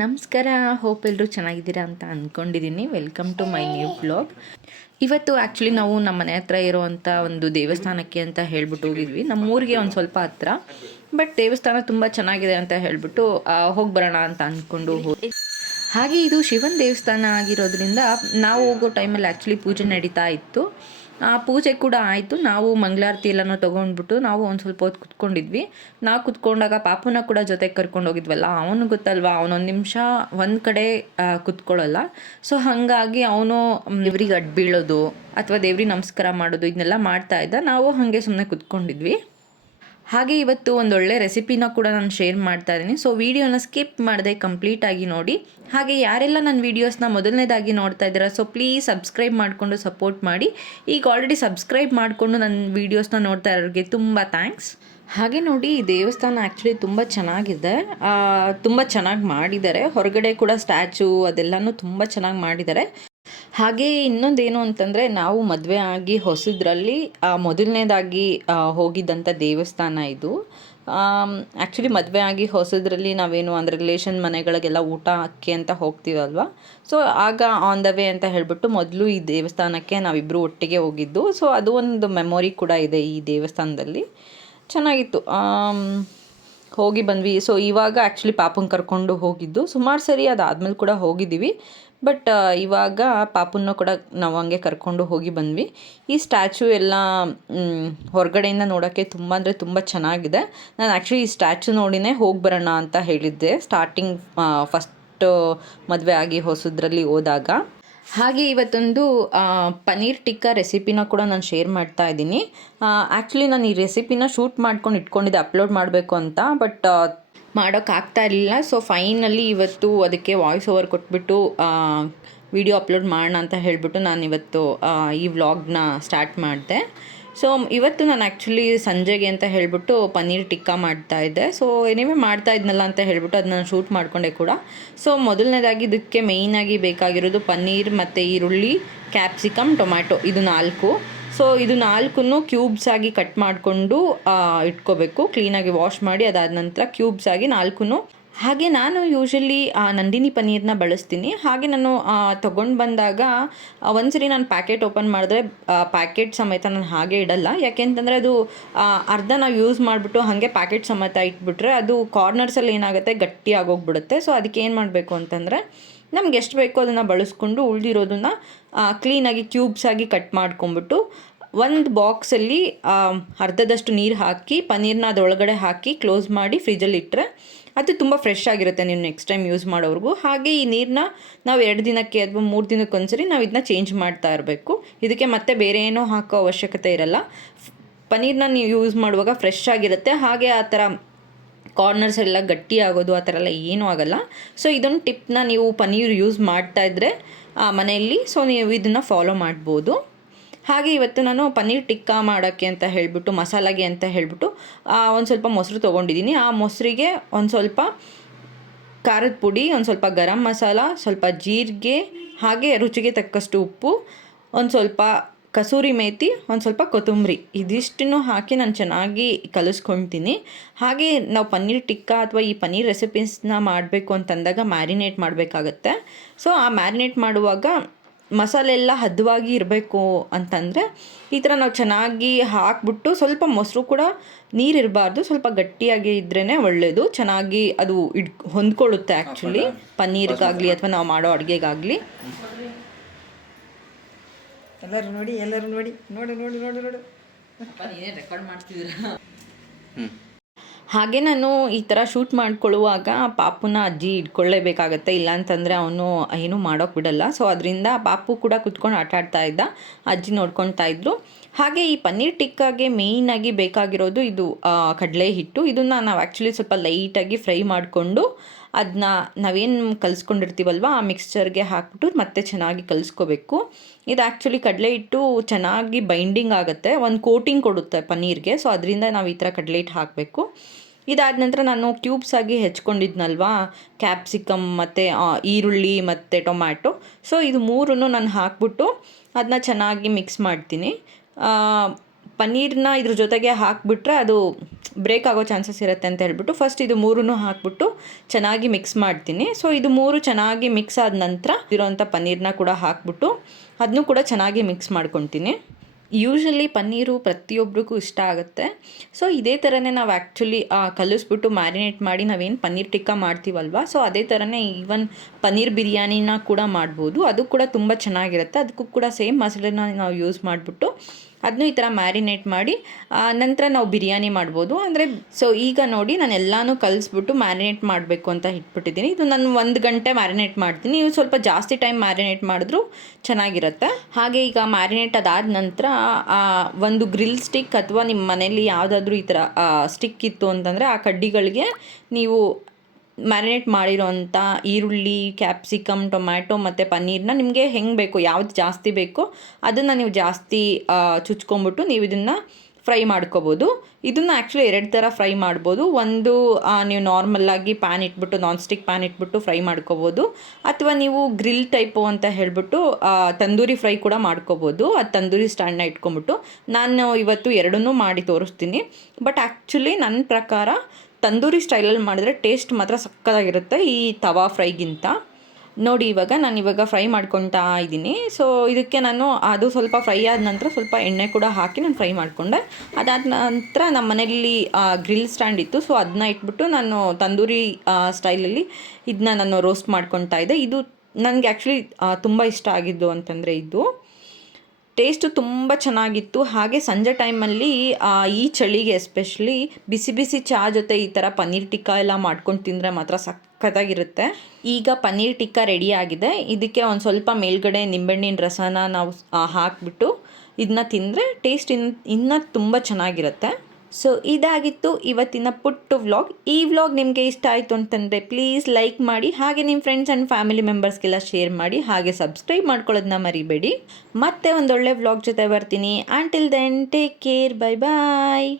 ನಮಸ್ಕಾರ ಹೋಪ್ ಎಲ್ಲರೂ ಚೆನ್ನಾಗಿದ್ದೀರಾ ಅಂತ ಅಂದ್ಕೊಂಡಿದ್ದೀನಿ welcome to my new blog ಇವತ್ತು ಆ್ಯಕ್ಚುಲಿ ನಾವು ನಮ್ಮ ಮನೆ ಹತ್ರ ಇರೋವಂಥ ಒಂದು ದೇವಸ್ಥಾನಕ್ಕೆ ಅಂತ ಹೇಳ್ಬಿಟ್ಟು ಹೋಗಿದ್ವಿ. ನಮ್ಮ ಊರಿಗೆ ಒಂದು ಸ್ವಲ್ಪ ಹತ್ರ. ಬಟ್ ದೇವಸ್ಥಾನ ತುಂಬ ಚೆನ್ನಾಗಿದೆ ಅಂತ ಹೇಳ್ಬಿಟ್ಟು ಹೋಗಿ ಬರೋಣ ಅಂತ ಅಂದ್ಕೊಂಡು ಹೋಗಿ ಹಾಗೆ ಇದು ಶಿವನ ದೇವಸ್ಥಾನ ಆಗಿರೋದ್ರಿಂದ ನಾವು ಹೋಗೋ ಟೈಮಲ್ಲಿ ಆ್ಯಕ್ಚುಲಿ ಪೂಜೆ ನಡೀತಾ ಇತ್ತು. ಆ ಪೂಜೆ ಕೂಡ ಆಯಿತು. ನಾವು ಮಂಗಳಾರತಿ ಎಲ್ಲನೂ ತೊಗೊಂಡ್ಬಿಟ್ಟು ನಾವು ಒಂದು ಸ್ವಲ್ಪ ಹೊತ್ತು ಕುತ್ಕೊಂಡಿದ್ವಿ. ನಾವು ಕುತ್ಕೊಂಡಾಗ ಪಾಪುನ ಕೂಡ ಜೊತೆಗೆ ಕರ್ಕೊಂಡು ಹೋಗಿದ್ವಲ್ಲ ಅವನು ಗೊತ್ತಲ್ವಾ? ಅವನೊಂದು ನಿಮಿಷ ಒಂದು ಕಡೆ ಕುತ್ಕೊಳ್ಳಲ್ಲ. ಸೊ ಹಾಗಾಗಿ ಅವನು ದೇವ್ರಿಗೆ ಅಡ್ಬೀಳೋದು. ಅಥವಾ ದೇವ್ರಿಗೆ ನಮಸ್ಕಾರ ಮಾಡೋದು ಇದನ್ನೆಲ್ಲ ಮಾಡ್ತಾ ಇದ್ದ. ನಾವು ಹಾಗೆ ಸುಮ್ಮನೆ ಕುತ್ಕೊಂಡಿದ್ವಿ. ಹಾಗೆ ಇವತ್ತು ಒಂದೊಳ್ಳೆ ರೆಸಿಪಿನ ಕೂಡ ನಾನು ಶೇರ್ ಮಾಡ್ತಾ ಇದ್ದೀನಿ. ಸೊ ವೀಡಿಯೋನ ಸ್ಕಿಪ್ ಮಾಡದೆ ಕಂಪ್ಲೀಟಾಗಿ ನೋಡಿ. ಹಾಗೆ ಯಾರೆಲ್ಲ ನನ್ನ ವೀಡಿಯೋಸ್ನ ಮೊದಲನೇದಾಗಿ ನೋಡ್ತಾ ಇದ್ದೀರಾ ಸೊ ಪ್ಲೀಸ್ ಸಬ್ಸ್ಕ್ರೈಬ್ ಮಾಡಿಕೊಂಡು ಸಪೋರ್ಟ್ ಮಾಡಿ. ಈಗ ಆಲ್ರೆಡಿ ಸಬ್ಸ್ಕ್ರೈಬ್ ಮಾಡಿಕೊಂಡು ನನ್ನ ವೀಡಿಯೋಸ್ನ ನೋಡ್ತಾ ಇರೋರಿಗೆ ತುಂಬ ಥ್ಯಾಂಕ್ಸ್ ಹಾಗೆ ನೋಡಿ, ಈ ದೇವಸ್ಥಾನ ಆ್ಯಕ್ಚುಲಿ ತುಂಬ ಚೆನ್ನಾಗಿದೆ. ತುಂಬ ಚೆನ್ನಾಗಿ ಮಾಡಿದ್ದಾರೆ. ಹೊರಗಡೆ ಕೂಡ ಸ್ಟ್ಯಾಚು ಅದೆಲ್ಲನೂ ತುಂಬ ಚೆನ್ನಾಗಿ ಮಾಡಿದ್ದಾರೆ. ಹಾಗೆ ಇನ್ನೊಂದೇನು ಅಂತಂದರೆ ನಾವು ಮದುವೆ ಆಗಿ ಹೊಸದ್ರಲ್ಲಿ ಮೊದಲನೇದಾಗಿ ಹೋಗಿದ್ದಂಥ ದೇವಸ್ಥಾನ ಇದು. ಆ್ಯಕ್ಚುಲಿ ಮದುವೆ ಆಗಿ ಹೊಸದ್ರಲ್ಲಿ ನಾವೇನು ಅಂದರೆ ರಿಲೇಷನ್ ಮನೆಗಳಿಗೆಲ್ಲ ಊಟ, ಅಕ್ಕಿ ಅಂತ ಹೋಗ್ತೀವಲ್ವ? ಸೊ ಆಗ ಆನ್ ದ ವೇ ಅಂತ ಹೇಳಿಬಿಟ್ಟು ಮೊದಲು ಈ ದೇವಸ್ಥಾನಕ್ಕೆ ನಾವಿಬ್ಬರು ಒಟ್ಟಿಗೆ ಹೋಗಿದ್ದು. ಸೊ ಅದು ಒಂದು ಮೆಮೊರಿ ಕೂಡ ಇದೆ ಈ ದೇವಸ್ಥಾನದಲ್ಲಿ. ಚೆನ್ನಾಗಿತ್ತು. ಹೋಗಿ ಬಂದ್ವಿ. ಸೊ ಇವಾಗ ಆ್ಯಕ್ಚುಲಿ ಪಾಪನ ಕರ್ಕೊಂಡು ಹೋಗಿದ್ದು. ಸುಮಾರು ಸರಿ ಅದಾದಮೇಲೆ ಕೂಡ ಹೋಗಿದ್ದೀವಿ. ಬಟ್ ಇವಾಗ ಪಾಪುನ ಕೂಡ ನಾವು ಹಂಗೆ ಕರ್ಕೊಂಡು ಹೋಗಿ ಬಂದ್ವಿ. ಈ ಸ್ಟ್ಯಾಚು ಎಲ್ಲ ಹೊರಗಡೆಯಿಂದ ನೋಡೋಕ್ಕೆ ತುಂಬ ಅಂದರೆ ತುಂಬ ಚೆನ್ನಾಗಿದೆ. ನಾನು ಆ್ಯಕ್ಚುಲಿ ಈ ಸ್ಟ್ಯಾಚು ನೋಡಿನೇ ಹೋಗಿ ಬರೋಣ ಅಂತ ಹೇಳಿದ್ದೆ. ಸ್ಟಾರ್ಟಿಂಗ್ ಫಸ್ಟ್ ಮದುವೆ ಆಗಿ ಹೊಸದ್ರಲ್ಲಿ ಹೋದಾಗ. ಹಾಗೆ ಇವತ್ತೊಂದು ಪನ್ನೀರ್ ಟಿಕ್ಕಾ ರೆಸಿಪಿನ ಕೂಡ ನಾನು ಶೇರ್ ಮಾಡ್ತಾ ಇದ್ದೀನಿ. ಆ್ಯಕ್ಚುಲಿ ನಾನು ಈ ರೆಸಿಪಿನ ಶೂಟ್ ಮಾಡ್ಕೊಂಡು ಇಟ್ಕೊಂಡಿದ್ದೆ ಅಪ್ಲೋಡ್ ಮಾಡಬೇಕು ಅಂತ. ಬಟ್ ಮಾಡೋಕ್ಕಾಗ್ತಾ ಇರಲಿಲ್ಲ ಸೊ ಫೈನಲಿ ಇವತ್ತು ಅದಕ್ಕೆ ವಾಯ್ಸ್ ಓವರ್ ಕೊಟ್ಬಿಟ್ಟು ವಿಡಿಯೋ ಅಪ್ಲೋಡ್ ಮಾಡೋಣ ಅಂತ ಹೇಳಿಬಿಟ್ಟು ನಾನು ಇವತ್ತು ಈ ವ್ಲಾಗ್ನ ಸ್ಟಾರ್ಟ್ ಮಾಡಿದೆ. ಸೊ ಇವತ್ತು ನಾನು ಆ್ಯಕ್ಚುಲಿ ಸಂಜೆಗೆ ಅಂತ ಹೇಳಿಬಿಟ್ಟು ಪನ್ನೀರ್ ಟಿಕ್ಕಾ ಮಾಡ್ತಾ ಇದ್ದೆ ಸೊ ಏನೇ ಮಾಡ್ತಾ ಇದ್ನಲ್ಲ ಅಂತ ಹೇಳಿಬಿಟ್ಟು ಅದನ್ನ ಶೂಟ್ ಮಾಡಿಕೊಂಡೆ ಕೂಡ. ಸೊ ಮೊದಲನೇದಾಗಿ ಇದಕ್ಕೆ ಮೇಯ್ನಾಗಿ ಬೇಕಾಗಿರೋದು ಪನ್ನೀರ್ ಮತ್ತು ಈರುಳ್ಳಿ ಕ್ಯಾಪ್ಸಿಕಮ್ ಟೊಮ್ಯಾಟೊ ಇದು ನಾಲ್ಕು. ಸೊ ಇದು ನಾಲ್ಕು ಕ್ಯೂಬ್ಸ್ ಆಗಿ ಕಟ್ ಮಾಡಿಕೊಂಡು ಇಟ್ಕೋಬೇಕು. ಕ್ಲೀನಾಗಿ ವಾಶ್ ಮಾಡಿ, ಅದಾದ ನಂತರ ಕ್ಯೂಬ್ಸ್ ಆಗಿ ನಾಲ್ಕು ಹಾಗೆ ನಾನು ಯೂಶಲಿ ನಂದಿನಿ ಪನ್ನೀರ್ನ ಬಳಸ್ತೀನಿ. ಹಾಗೆ ನಾನು ತೊಗೊಂಡು ಬಂದಾಗ ಒಂದ್ಸರಿ ನಾನು ಪ್ಯಾಕೆಟ್ ಓಪನ್ ಮಾಡಿದ್ರೆ ಪ್ಯಾಕೆಟ್ ಸಮೇತ ನಾನು ಹಾಗೆ ಇಡಲ್ಲ. ಯಾಕೆಂತಂದರೆ ಅದು ಅರ್ಧ ನಾವು ಯೂಸ್ ಮಾಡಿಬಿಟ್ಟು ಹಾಗೆ ಪ್ಯಾಕೆಟ್ ಸಮೇತ ಇಟ್ಬಿಟ್ರೆ ಅದು ಕಾರ್ನರ್ಸಲ್ಲಿ ಏನಾಗುತ್ತೆ, ಗಟ್ಟಿ ಆಗೋಗ್ಬಿಡುತ್ತೆ. ಸೊ ಅದಕ್ಕೆ ಏನು ಮಾಡಬೇಕು ಅಂತಂದರೆ ನಮ್ಗೆ ಎಷ್ಟು ಬೇಕೋ ಅದನ್ನು ಬಳಸ್ಕೊಂಡು ಉಳಿದಿರೋದನ್ನ ಕ್ಲೀನಾಗಿ ಕ್ಯೂಬ್ಸ್ ಆಗಿ ಕಟ್ ಮಾಡ್ಕೊಂಬಿಟ್ಟು ಒಂದು ಬಾಕ್ಸಲ್ಲಿ ಅರ್ಧದಷ್ಟು ನೀರು ಹಾಕಿ, ಪನ್ನೀರ್ನ ಅದರೊಳಗಡೆ ಹಾಕಿ ಕ್ಲೋಸ್ ಮಾಡಿ ಫ್ರಿಜ್ಜಲ್ಲಿ ಇಟ್ಟರೆ ಅದು ತುಂಬ ಫ್ರೆಶ್ ಆಗಿರುತ್ತೆ ನೀವು ನೆಕ್ಸ್ಟ್ ಟೈಮ್ ಯೂಸ್ ಮಾಡೋವ್ರಿಗೂ ಹಾಗೆ ಈ ನೀರನ್ನ ನಾವು ಎರಡು ದಿನಕ್ಕೆ ಅಥವಾ ಮೂರು ದಿನಕ್ಕೆ ಒಂದ್ಸರಿ ನಾವು ಇದನ್ನ ಚೇಂಜ್ ಮಾಡ್ತಾ ಇರಬೇಕು. ಇದಕ್ಕೆ ಮತ್ತೆ ಬೇರೆ ಏನೋ ಹಾಕೋ ಅವಶ್ಯಕತೆ ಇರಲ್ಲ. ಪನ್ನೀರ್ನ ನೀವು ಯೂಸ್ ಮಾಡುವಾಗ ಫ್ರೆಶ್ ಆಗಿರುತ್ತೆ. ಹಾಗೆ ಆ ಥರ ಕಾರ್ನರ್ಸ್ ಎಲ್ಲ ಗಟ್ಟಿ ಆಗೋದು, ಆ ಥರ ಎಲ್ಲ ಏನೂ ಆಗಲ್ಲ. ಸೊ ಇದೊಂದು ಟಿಪ್ನ ನೀವು ಪನ್ನೀರ್ ಯೂಸ್ ಮಾಡ್ತಾ ಇದ್ದರೆ ಮನೆಯಲ್ಲಿ ಸೊ ನೀವು ಇದನ್ನು ಫಾಲೋ ಮಾಡ್ಬೋದು. ಹಾಗೆ ಇವತ್ತು ನಾನು ಪನ್ನೀರ್ ಟಿಕ್ಕಾ ಮಾಡೋಕ್ಕೆ ಅಂತ ಹೇಳಿಬಿಟ್ಟು, ಮಸಾಲಾಗೆ ಅಂತ ಹೇಳಿಬಿಟ್ಟು ಒಂದು ಸ್ವಲ್ಪ ಮೊಸರು ತೊಗೊಂಡಿದ್ದೀನಿ. ಆ ಮೊಸರಿಗೆ ಒಂದು ಸ್ವಲ್ಪ ಖಾರದ ಪುಡಿ, ಒಂದು ಸ್ವಲ್ಪ ಗರಂ ಮಸಾಲ, ಸ್ವಲ್ಪ ಜೀರಿಗೆ, ಹಾಗೆ ರುಚಿಗೆ ತಕ್ಕಷ್ಟು ಉಪ್ಪು, ಒಂದು ಸ್ವಲ್ಪ ಕಸೂರಿ ಮೇಥಿ ಒಂದು ಸ್ವಲ್ಪ ಕೊತ್ತಂಬರಿ. ಇದಿಷ್ಟನ್ನು ಹಾಕಿ ನಾನು ಚೆನ್ನಾಗಿ ಕಲಿಸ್ಕೊಳ್ತೀನಿ ಹಾಗೆ ನಾವು ಪನ್ನೀರ್ ಟಿಕ್ಕಾ ಅಥವಾ ಈ ಪನ್ನೀರ್ ರೆಸಿಪೀಸ್ನ ಮಾಡಬೇಕು ಅಂತಂದಾಗ ಮ್ಯಾರಿನೇಟ್ ಮಾಡಬೇಕಾಗತ್ತೆ. ಸೊ ಆ ಮ್ಯಾರಿನೇಟ್ ಮಾಡುವಾಗ ಮಸಾಲೆ ಎಲ್ಲ ಹದವಾಗಿ ಇರಬೇಕು ಅಂತಂದರೆ ಈ ಥರ ನಾವು ಚೆನ್ನಾಗಿ ಹಾಕ್ಬಿಟ್ಟು ಸ್ವಲ್ಪ ಮೊಸರು ಕೂಡ ನೀರು ಇರಬಾರ್ದು. ಸ್ವಲ್ಪ ಗಟ್ಟಿಯಾಗಿ ಇದ್ರೇ ಒಳ್ಳೆಯದು ಚೆನ್ನಾಗಿ ಅದು ಇಡ್ ಹೊಂದ್ಕೊಳ್ಳುತ್ತೆ ಆ್ಯಕ್ಚುಲಿ ಪನ್ನೀರ್ಗಾಗಲಿ ಅಥವಾ ನಾವು ಮಾಡೋ ಅಡುಗೆಗಾಗಲಿ. ಎಲ್ಲರೂ ನೋಡಿ ಎಲ್ಲರೂ ನೋಡಿ ನೋಡು ನೋಡು ನೋಡು ನೋಡು. ರೆಕಾರ್ಡ್ ಮಾಡ್ತಿದ್ದೀರಾ? ಹಾಗೆ ನಾನು ಈ ಥರ ಶೂಟ್ ಮಾಡ್ಕೊಳ್ಳುವಾಗ ಪಾಪುನ ಅಜ್ಜಿ ಇಟ್ಕೊಳ್ಳೇಬೇಕಾಗತ್ತೆ ಇಲ್ಲ ಅಂತಂದರೆ ಅವನು ಏನು ಮಾಡೋಕೆ ಬಿಡಲ್ಲ. ಸೊ ಅದರಿಂದ ಪಾಪು ಕೂಡ ಕುತ್ಕೊಂಡು ಆಟ ಆಡ್ತಾ ಇದ್ದ ಅಜ್ಜಿ ನೋಡ್ಕೊತಾ ಇದ್ರು. ಹಾಗೆ ಈ ಪನ್ನೀರ್ ಟಿಕ್ಕಾಗೆ ಮೇಯ್ನಾಗಿ ಬೇಕಾಗಿರೋದು ಇದು ಕಡಲೆ ಹಿಟ್ಟು. ಇದನ್ನು ನಾವು ಆ್ಯಕ್ಚುಲಿ ಸ್ವಲ್ಪ ಲೈಟಾಗಿ ಫ್ರೈ ಮಾಡಿಕೊಂಡು ಅದನ್ನ ನಾವೇನು ಕಲಿಸ್ಕೊಂಡಿರ್ತೀವಲ್ವ, ಆ ಮಿಕ್ಸ್ಚರ್ಗೆ ಹಾಕ್ಬಿಟ್ಟು ಮತ್ತೆ ಚೆನ್ನಾಗಿ ಕಲಿಸ್ಕೋಬೇಕು. ಇದು ಆ್ಯಕ್ಚುಲಿ ಕಡಲೆ ಹಿಟ್ಟು ಚೆನ್ನಾಗಿ ಬೈಂಡಿಂಗ್ ಆಗುತ್ತೆ, ಒಂದು ಕೋಟಿಂಗ್ ಕೊಡುತ್ತೆ ಪನ್ನೀರ್ಗೆ ಸೊ ಅದರಿಂದ ನಾವು ಈ ಥರ ಕಡಲೆ ಹಿಟ್ಟು ಹಾಕಬೇಕು. ಇದಾದ ನಂತರ ನಾನು ಕ್ಯೂಬ್ಸ್ ಆಗಿ ಹೆಚ್ಕೊಂಡಿದ್ನಲ್ವಾ ಕ್ಯಾಪ್ಸಿಕಮ್ ಮತ್ತು ಈರುಳ್ಳಿ ಮತ್ತು ಟೊಮ್ಯಾಟೊ ಸೊ ಇದು ಮೂರನ್ನು ನಾನು ಹಾಕ್ಬಿಟ್ಟು ಅದನ್ನ ಚೆನ್ನಾಗಿ ಮಿಕ್ಸ್ ಮಾಡ್ತೀನಿ. ಪನ್ನೀರ್ನ ಇದ್ರ ಜೊತೆಗೆ ಹಾಕಿಬಿಟ್ರೆ ಅದು ಬ್ರೇಕ್ ಆಗೋ ಚಾನ್ಸಸ್ ಇರುತ್ತೆ ಅಂತ ಹೇಳ್ಬಿಟ್ಟು ಫಸ್ಟ್ ಇದು ಮೂರನ್ನು ಹಾಕ್ಬಿಟ್ಟು ಚೆನ್ನಾಗಿ ಮಿಕ್ಸ್ ಮಾಡ್ತೀನಿ. ಸೊ ಇದು ಮೂರು ಚೆನ್ನಾಗಿ ಮಿಕ್ಸ್ ಆದ ನಂತರ ಇರೋವಂಥ ಪನ್ನೀರ್ನ ಕೂಡ ಹಾಕ್ಬಿಟ್ಟು ಅದನ್ನು ಕೂಡ ಚೆನ್ನಾಗಿ ಮಿಕ್ಸ್ ಮಾಡ್ಕೊತೀನಿ. ಯೂಶ್ವಲಿ ಪನ್ನೀರು ಪ್ರತಿಯೊಬ್ಬರಿಗೂ ಇಷ್ಟ ಆಗುತ್ತೆ. ಸೊ ಇದೇ ಥರನೇ ನಾವು ಆ್ಯಕ್ಚುಲಿ ಕಲಿಸ್ಬಿಟ್ಟು ಮ್ಯಾರಿನೇಟ್ ಮಾಡಿ ನಾವೇನು ಪನ್ನೀರ್ ಟಿಕ್ಕಾ ಮಾಡ್ತೀವಲ್ವ? ಸೊ ಅದೇ ಥರನೇ ಈವನ್ ಪನ್ನೀರ್ ಬಿರಿಯಾನಿನ ಕೂಡ ಮಾಡ್ಬೋದು. ಅದು ಕೂಡ ತುಂಬ ಚೆನ್ನಾಗಿರುತ್ತೆ. ಅದಕ್ಕೂ ಕೂಡ ಸೇಮ್ ಮಸಾಲೆನ ನಾವು ಯೂಸ್ ಮಾಡಿಬಿಟ್ಟು ಅದನ್ನು ಈ ಥರ ಮ್ಯಾರಿನೇಟ್ ಮಾಡಿ ನಂತರ ನಾವು ಬಿರಿಯಾನಿ ಮಾಡ್ಬೋದು. ಅಂದರೆ ಸೊ ಈಗ ನೋಡಿ ನಾನು ಎಲ್ಲನೂ ಕಲಿಸ್ಬಿಟ್ಟು ಮ್ಯಾರಿನೇಟ್ ಮಾಡಬೇಕು ಅಂತ ಇಟ್ಬಿಟ್ಟಿದ್ದೀನಿ. ಇದು ನಾನು ಒಂದು ಗಂಟೆ ಮ್ಯಾರಿನೇಟ್ ಮಾಡ್ತೀನಿ. ನೀವು ಸ್ವಲ್ಪ ಜಾಸ್ತಿ ಟೈಮ್ ಮ್ಯಾರಿನೇಟ್ ಮಾಡಿದ್ರೂ ಚೆನ್ನಾಗಿರುತ್ತೆ. ಹಾಗೆ ಈಗ ಮ್ಯಾರಿನೇಟ್ ಅದಾದ ನಂತರ ಒಂದು ಗ್ರಿಲ್ ಸ್ಟಿಕ್ ಅಥವಾ ನಿಮ್ಮ ಮನೇಲಿ ಯಾವುದಾದ್ರೂ ಈ ಥರ ಸ್ಟಿಕ್ ಇತ್ತು ಅಂತಂದರೆ ಆ ಕಡ್ಡಿಗಳಿಗೆ ನೀವು ಮ್ಯಾರಿನೇಟ್ ಮಾಡಿರೋಂಥ ಈರುಳ್ಳಿ, ಕ್ಯಾಪ್ಸಿಕಮ್, ಟೊಮ್ಯಾಟೊ ಮತ್ತು ಪನ್ನೀರ್ನ ನಿಮಗೆ ಹೆಂಗೆ ಬೇಕು, ಯಾವ್ದು ಜಾಸ್ತಿ ಬೇಕೋ ಅದನ್ನು ನೀವು ಜಾಸ್ತಿ ಚುಚ್ಕೊಂಬಿಟ್ಟು ನೀವು ಇದನ್ನು ಫ್ರೈ ಮಾಡ್ಕೋಬೋದು. ಇದನ್ನು ಆ್ಯಕ್ಚುಲಿ ಎರಡು ಥರ ಫ್ರೈ ಮಾಡ್ಬೋದು. ಒಂದು ನೀವು ನಾರ್ಮಲ್ಲಾಗಿ ಪ್ಯಾನ್ ಇಟ್ಬಿಟ್ಟು ನಾನ್ ಸ್ಟಿಕ್ ಪ್ಯಾನ್ ಇಟ್ಬಿಟ್ಟು ಫ್ರೈ ಮಾಡ್ಕೋಬೋದು. ಅಥವಾ ನೀವು ಗ್ರಿಲ್ ಟೈಪು ಅಂತ ಹೇಳ್ಬಿಟ್ಟು ತಂದೂರಿ ಫ್ರೈ ಕೂಡ ಮಾಡ್ಕೋಬೋದು. ಅದು ತಂದೂರಿ ಸ್ಟ್ಯಾಂಡ್ನ ಇಟ್ಕೊಂಬಿಟ್ಟು ನಾನು ಇವತ್ತು ಎರಡನ್ನೂ ಮಾಡಿ ತೋರಿಸ್ತೀನಿ. ಬಟ್ ಆ್ಯಕ್ಚುಲಿ ನನ್ನ ಪ್ರಕಾರ ತಂದೂರಿ ಸ್ಟೈಲಲ್ಲಿ ಮಾಡಿದ್ರೆ ಟೇಸ್ಟ್ ಮಾತ್ರ ಸಕ್ಕತ್ತಾಗಿರುತ್ತೆ ಈ ತವಾ ಫ್ರೈಗಿಂತ. ನೋಡಿ ಇವಾಗ ನಾನು ಇವಾಗ ಫ್ರೈ ಮಾಡ್ಕೊತಾ ಇದ್ದೀನಿ. ಸೊ ಇದಕ್ಕೆ ನಾನು ಅದು ಸ್ವಲ್ಪ ಫ್ರೈ ಆದ ನಂತರ ಸ್ವಲ್ಪ ಎಣ್ಣೆ ಕೂಡ ಹಾಕಿ ನಾನು ಫ್ರೈ ಮಾಡಿಕೊಂಡೆ. ಅದಾದ ನಂತರ ನಮ್ಮ ಮನೆಯಲ್ಲಿ ಗ್ರಿಲ್ ಸ್ಟ್ಯಾಂಡ್ ಇತ್ತು. ಸೊ ಅದನ್ನ ಇಟ್ಬಿಟ್ಟು ನಾನು ತಂದೂರಿ ಸ್ಟೈಲಲ್ಲಿ ಇದನ್ನ ನಾನು ರೋಸ್ಟ್ ಮಾಡ್ಕೊತಾ ಇದ್ದೆ. ಇದು ನನಗೆ ಆ್ಯಕ್ಚುಲಿ ತುಂಬ ಇಷ್ಟ ಆಗಿದ್ದು ಅಂತಂದರೆ ಇದು. ಟೇಸ್ಟು ತುಂಬ ಚೆನ್ನಾಗಿತ್ತು. ಹಾಗೆ ಸಂಜೆ ಟೈಮಲ್ಲಿ ಈ ಚಳಿಗೆ ಎಸ್ಪೆಷಲಿ ಬಿಸಿ ಬಿಸಿ ಚಹಾ ಜೊತೆ ಈ ಥರ ಪನ್ನೀರ್ ಟಿಕ್ಕಾ ಎಲ್ಲ ಮಾಡ್ಕೊಂಡು ತಿಂದರೆ ಮಾತ್ರ ಸಖತ್ತಾಗಿರುತ್ತೆ. ಈಗ ಪನ್ನೀರ್ ಟಿಕ್ಕಾ ರೆಡಿ ಆಗಿದೆ. ಇದಕ್ಕೆ ಒಂದು ಸ್ವಲ್ಪ ಮೇಲ್ಗಡೆ ನಿಂಬೆಹಣ್ಣಿನ ರಸನ ನಾವು ಹಾಕ್ಬಿಟ್ಟು ಇದನ್ನ ತಿಂದರೆ ಟೇಸ್ಟ್ ಇನ್, ಇನ್ನೂ ತುಂಬ ಚೆನ್ನಾಗಿರುತ್ತೆ. ಸೊ ಇದಾಗಿತ್ತು ಇವತ್ತಿನ ಪುಟ್ಟು ವ್ಲಾಗ್ ಈ ವ್ಲಾಗ್ ನಿಮಗೆ ಇಷ್ಟ ಆಯಿತು ಅಂತಂದರೆ ಪ್ಲೀಸ್ ಲೈಕ್ ಮಾಡಿ, ಹಾಗೆ ನಿಮ್ಮ ಫ್ರೆಂಡ್ಸ್ ಆ್ಯಂಡ್ ಫ್ಯಾಮಿಲಿ ಮೆಂಬರ್ಸ್ಗೆಲ್ಲ ಶೇರ್ ಮಾಡಿ, ಹಾಗೆ ಸಬ್ಸ್ಕ್ರೈಬ್ ಮಾಡ್ಕೊಳ್ಳೋದನ್ನ ಮರಿಬೇಡಿ. ಮತ್ತೆ ಒಂದೊಳ್ಳೆ ವ್ಲಾಗ್ ಜೊತೆ ಬರ್ತೀನಿ. Until then take care bye bye